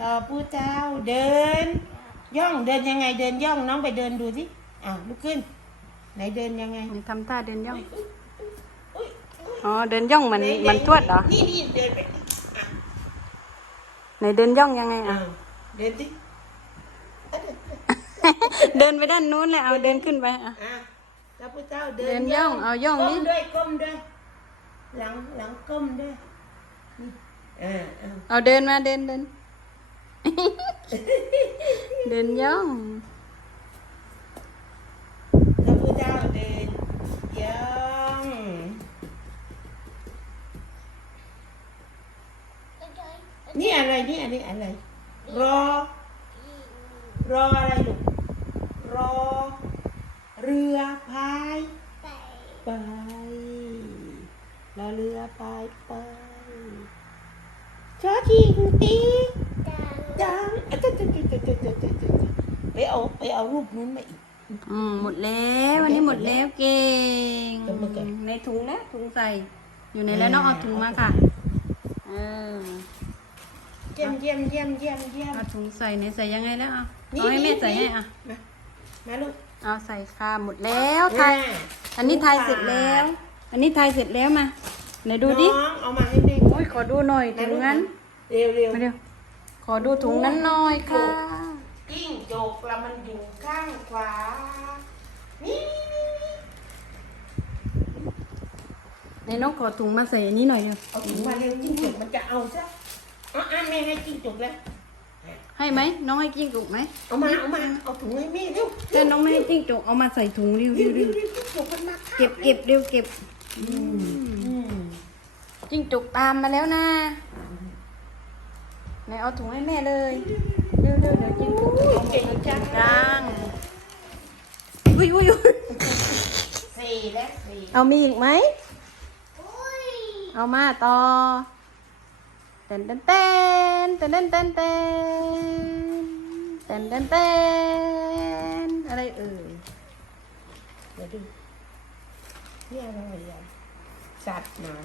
ต่อผู้เจ้าเดิน ย่องเดินยังไงเดินย่องน้องไปเดินดูสิอ้าวลุกขึ้น ไหนเดินยังไงนี่ทำท่าเดินย่องอุ๊ยอุ๊ยอ๋อ เดินย่องเหมือนไหเหมือนทวดเหรอ นี่นี่เดินไปนี่อะไหนเดินย่องยังไงอะอ้าวเดินสิเดินไปด้านนู้นเลยเอาเดินขึ้นไปอะอะพระพุทธเจ้าเดิเดินย่องเอาย่องก้นี่มด้วยก้มด้วยหลังหลังก้มด้วยนี่อ่าอ่าเอาเดินมาเดินเดิน เดินย่องพระพุทธเจ้าเดินย่องนี่อะไรนี่อันนี้อะไรรอ รออะไรลูกรอ เรือพายไปรอเรือพายไปชอชิงตี จังไปเอาไปเอารูปนู้นมาอีก อืมหมดแล้ววันนี้หมดแล้วเก่งในถุงนะถุงใส่ อยู่ในแล้วน้องเอาถุงมาค่ะเออเยี่ยมเยี่ยมเยี่ยมเยี่ยมเยี่ยมเอาถุงใส่ในใส่ยังไงแล้วอะเอาให้แม่ใส่ให้อะมามาลูกเอาใส่ค่ะหมดแล้วไทยอันนี้ไทยเสร็จแล้ว อันนี้ไทยเสร็จแล้วมาไหนดูดิน้องเอามาให้ดิโอ้ยขอดูหน่อยถึงงั้น เร็วเร็วมาเร็ว อดูถุงนั้นหน่อยค่ะกิ้งจกแล้วมันอยู่ข้างขวานี่นี่นี่ในน้องขอถุงมาใส่อันนี้หน่อยเดียวเอาถุงมาเร็วจิ้งจกมันจะเอาซะเอาอะแม่ให้จิ้งจกแล้วให้ไหมน้องให้จิ้งจกไหมเอามาเอามาเอาถุงให้แม่เร็วถ้าน้องไม่ให้จิ้งจกเอามาใส่ถุงเร็วเร็เร็ววเร็เร็ววเร็วจิ้งจกมันมาคาบเก็บเก็บเร็วเก็บอืมอืมจิ้งจกตามมาแล้วนะ ไหนเอาถุงให้แม่เลย เร็วเร็วเดี๋ยวจิ้งจกเก่งจังจังอุ้ยอุ้ยอุ้ยสี่และสี่เอามีอีกไหม เอามาต่อเต้นเต้นเต้นเต้นเต้นเต้นเต้นเต้นเต้นเต้นอะไรเอ่ยเดี๋ยวดูนี่อะไรอะสัตว์หนอน